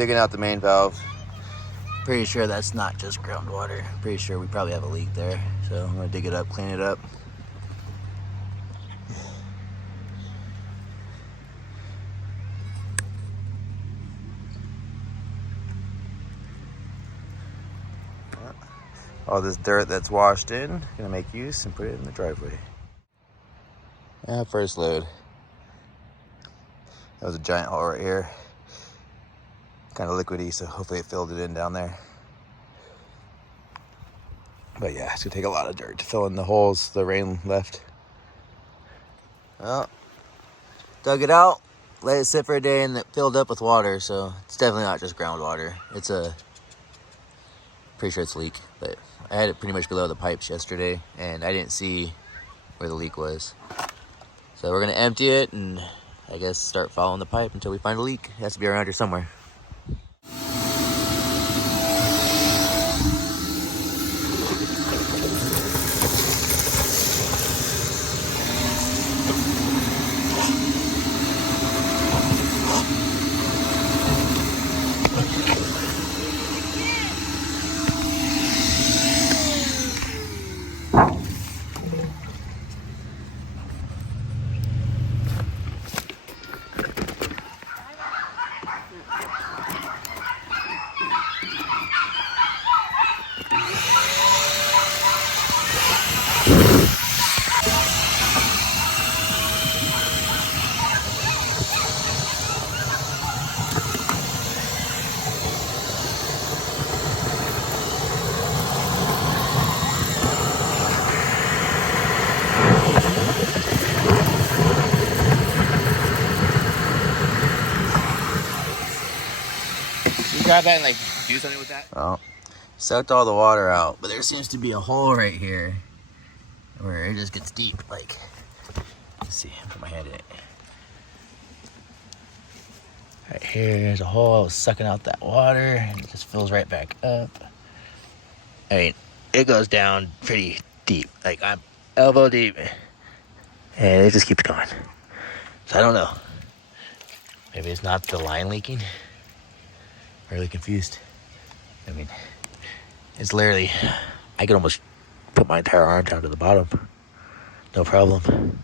digging out the main valve. Pretty sure that's not just groundwater. Pretty sure we probably have a leak there. So I'm gonna dig it up, clean it up. All this dirt that's washed in, gonna make use and put it in the driveway. Yeah, first load. That was a giant hole right here. Kind of liquidy, so hopefully it filled it in down there. But yeah, it's gonna take a lot of dirt to fill in the holes the rain left. Well, dug it out, let it sit for a day, and it filled up with water, so it's definitely not just groundwater. It's pretty sure it's a leak, but I had it pretty much below the pipes yesterday, and I didn't see where the leak was. So we're gonna empty it and I guess start following the pipe until we find a leak. It has to be around here somewhere. Grab that and like do something with that? Oh, sucked all the water out, but there seems to be a hole right here where it just gets deep. Like, let's see, I'll put my hand in it. Right here, there's a hole. I was sucking out that water and it just fills right back up. I mean, it goes down pretty deep. Like, I'm elbow deep. And it just keeps going. So I don't know. Maybe it's not the line leaking. Really confused. I mean, it's literally, I could almost put my entire arm down to the bottom. No problem.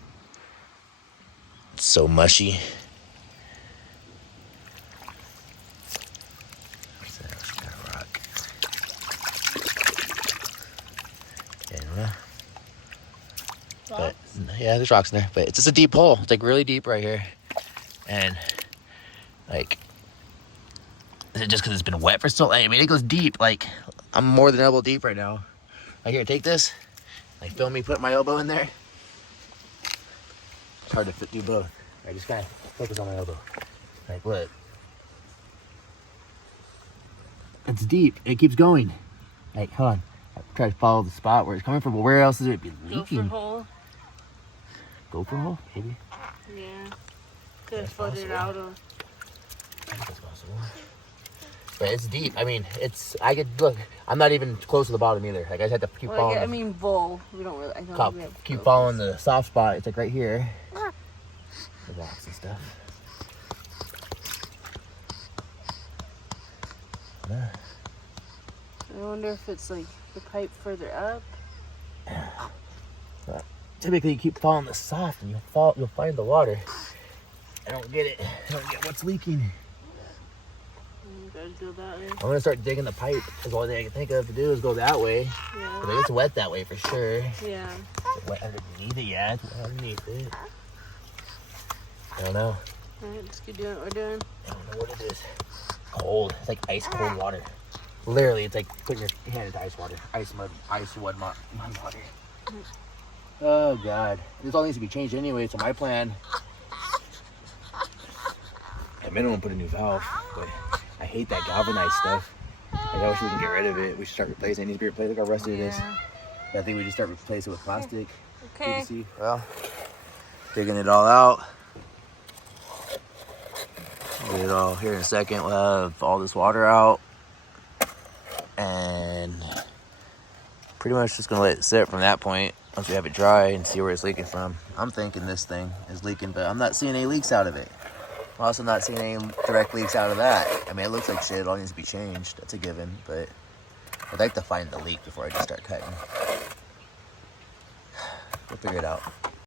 It's so mushy. What's that? Some kind of rock. Anyway. But yeah, there's rocks in there. But it's just a deep hole. It's like really deep right here. And like, is it just because it's been wet for so long? I mean, it goes deep. Like, I'm more than elbow deep right now. Like, here, take this. Like, film me putting my elbow in there. It's hard to do both. I just kind of focus on my elbow. Like, look. It's deep. It keeps going. Like, hold on. I try to follow the spot where it's coming from. But where else is it be leaking? Gopher hole. Gopher hole? Maybe? Yeah. Could have flooded it out of. I think that's possible. But it's deep. I mean, I could look. I'm not even close to the bottom either. Like, I just had to keep following. I mean, bowl. We don't really. I don't keep following the soft spot. It's like right here. The rocks and stuff. Yeah. I wonder if it's like the pipe further up. But typically, you keep following the soft, and you'll find the water. I don't get it. I don't get what's leaking. I'm gonna start digging the pipe. Because the only thing I can think of to do is go that way. Yeah. But it's wet that way for sure. Yeah. It's wet underneath it, yeah. It's wet underneath it. I don't know. Alright, let's keep doing what we're doing. I don't know what it is. Cold. It's like ice cold water. Literally, it's like putting your hand into ice water. Ice mud water. Oh God. This all needs to be changed anyway, so my plan, at minimum, put a new valve, but I hate that galvanized stuff. Like, I wish we can get rid of it. We should start replacing it. It needs to be replaced. Look how rusty it is. But I think we just start replacing it with plastic. Okay. PVC. Well, digging it all out. Get it all here in a second. We'll have all this water out. And pretty much just gonna let it sit from that point once we have it dry and see where it's leaking from. I'm thinking this thing is leaking, but I'm not seeing any leaks out of it. I'm also not seeing any direct leaks out of that. I mean, it looks like shit. It all needs to be changed. That's a given, but I'd like to find the leak before I just start cutting. We'll figure it out.